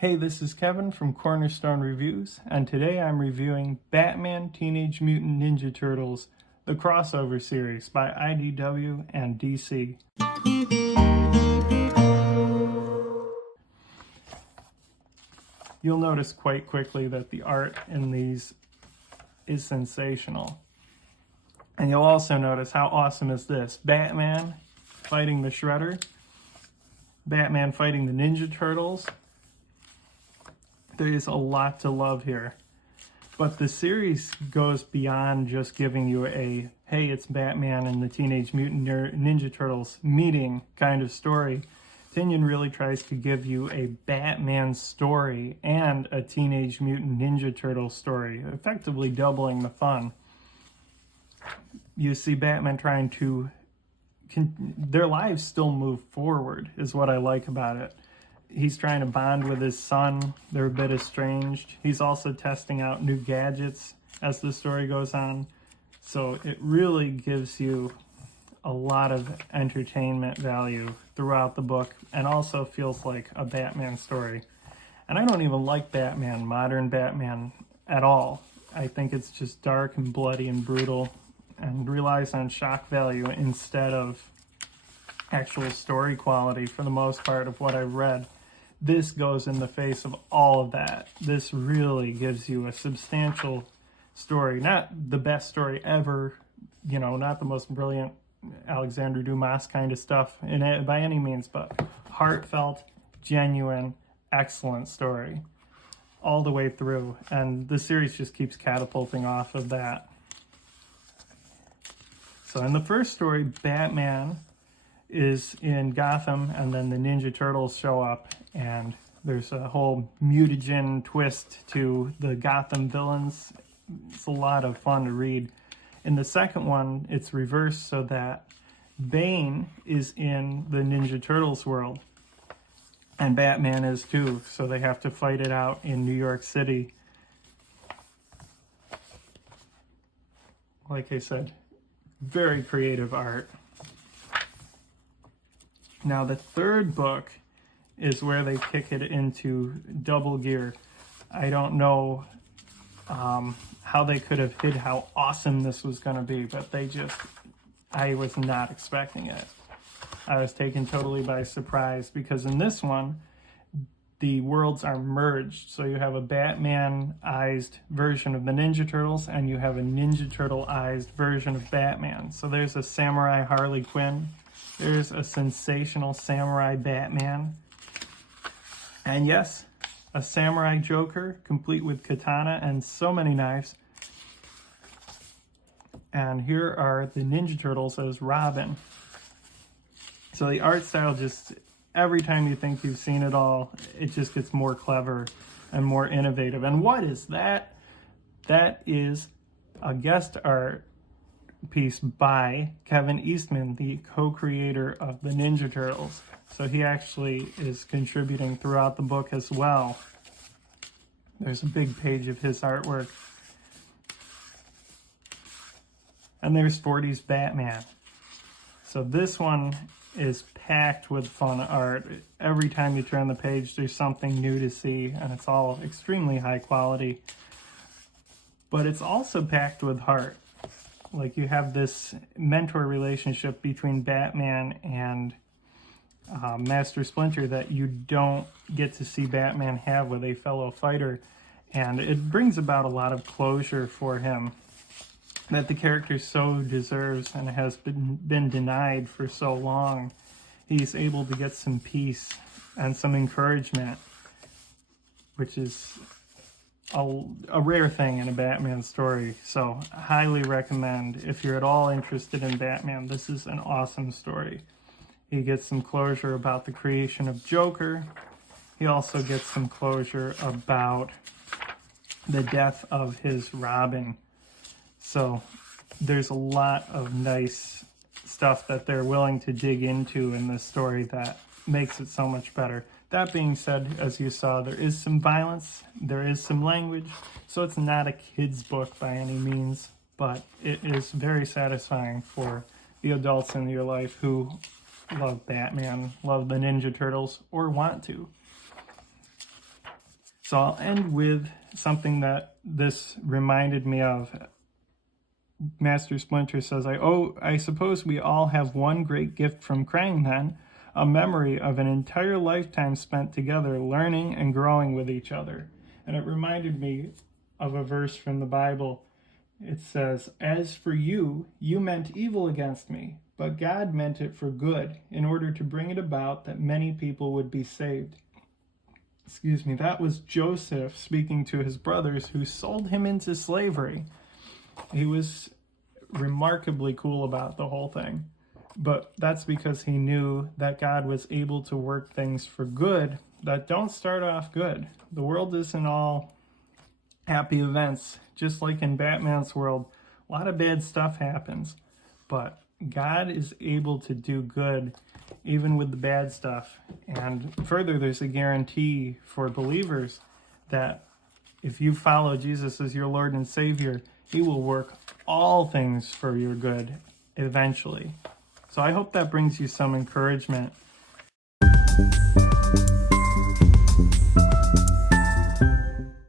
Hey, this is Kevin from Cornerstone Reviews, and today I'm reviewing Batman Teenage Mutant Ninja Turtles, the crossover series by IDW and DC. You'll notice quite quickly that the art in these is sensational. And you'll also notice how awesome is this. Batman fighting the Shredder, Batman fighting the Ninja Turtles. There is a lot to love here. But the series goes beyond just giving you a, hey, it's Batman and the Teenage Mutant Ninja Turtles meeting kind of story. Tinian really tries to give you a Batman story and a Teenage Mutant Ninja Turtle story, effectively doubling the fun. You see Batman trying to, their lives still move forward, is what I like about it. He's trying to bond with his son. They're a bit estranged. He's also testing out new gadgets as the story goes on. So it really gives you a lot of entertainment value throughout the book, and also feels like a Batman story. And I don't even like Batman, modern Batman, at all. I think it's just dark and bloody and brutal and relies on shock value instead of actual story quality for the most part of what I've read. This goes in the face of all of that. This really gives you a substantial story. Not the best story ever, you know, not the most brilliant Alexandre Dumas kind of stuff in it by any means, but heartfelt, genuine, excellent story all the way through. And the series just keeps catapulting off of that. So in the first story, Batman is in Gotham, and then the Ninja Turtles show up, and there's a whole mutagen twist to the Gotham villains. It's a lot of fun to read. In the second one, it's reversed so that Bane is in the Ninja Turtles world, and Batman is too, so they have to fight it out in New York City. Like I said, very creative art. Now the third book is where they kick it into double gear. I don't know how they could have hid how awesome this was going to be, but I was not expecting it. I was taken totally by surprise, because in this one, the worlds are merged. So you have a Batman-ized version of the Ninja Turtles, and you have a Ninja Turtle-ized version of Batman. So there's a samurai Harley Quinn. There's a sensational samurai Batman. And yes, a samurai Joker, complete with katana and so many knives. And here are the Ninja Turtles as Robin. So the art style just, every time you think you've seen it all, it just gets more clever and more innovative. And what is that? That is a guest art piece by Kevin Eastman, the co-creator of the Ninja Turtles. So he actually is contributing throughout the book as well. There's a big page of his artwork. And there's 40s Batman. So this one is packed with fun art. Every time you turn the page, there's something new to see, and it's all extremely high quality. But it's also packed with heart. Like, you have this mentor relationship between Batman and Master Splinter that you don't get to see Batman have with a fellow fighter. And it brings about a lot of closure for him that the character so deserves and has been denied for so long. He's able to get some peace and some encouragement, which is a rare thing in a Batman story. So highly recommend, if you're at all interested in Batman, this is an awesome story. He gets some closure about the creation of Joker. He also gets some closure about the death of his Robin. So there's a lot of nice stuff that they're willing to dig into in this story that makes it so much better. That being said, as you saw, there is some violence, there is some language, so it's not a kid's book by any means, but it is very satisfying for the adults in your life who love Batman, love the Ninja Turtles, or want to. So I'll end with something that this reminded me of. Master Splinter says, I suppose we all have one great gift from Krang then, a memory of an entire lifetime spent together learning and growing with each other. And it reminded me of a verse from the Bible. It says, as for you, you meant evil against me, but God meant it for good, in order to bring it about that many people would be saved. Excuse me, that was Joseph speaking to his brothers who sold him into slavery. He was remarkably cool about the whole thing, but that's because he knew that God was able to work things for good that don't start off good. The world isn't all happy events. Just like in Batman's world, a lot of bad stuff happens, but God is able to do good even with the bad stuff. And further, there's a guarantee for believers that if you follow Jesus as your Lord and Savior, He will work all things for your good eventually. So I hope that brings you some encouragement.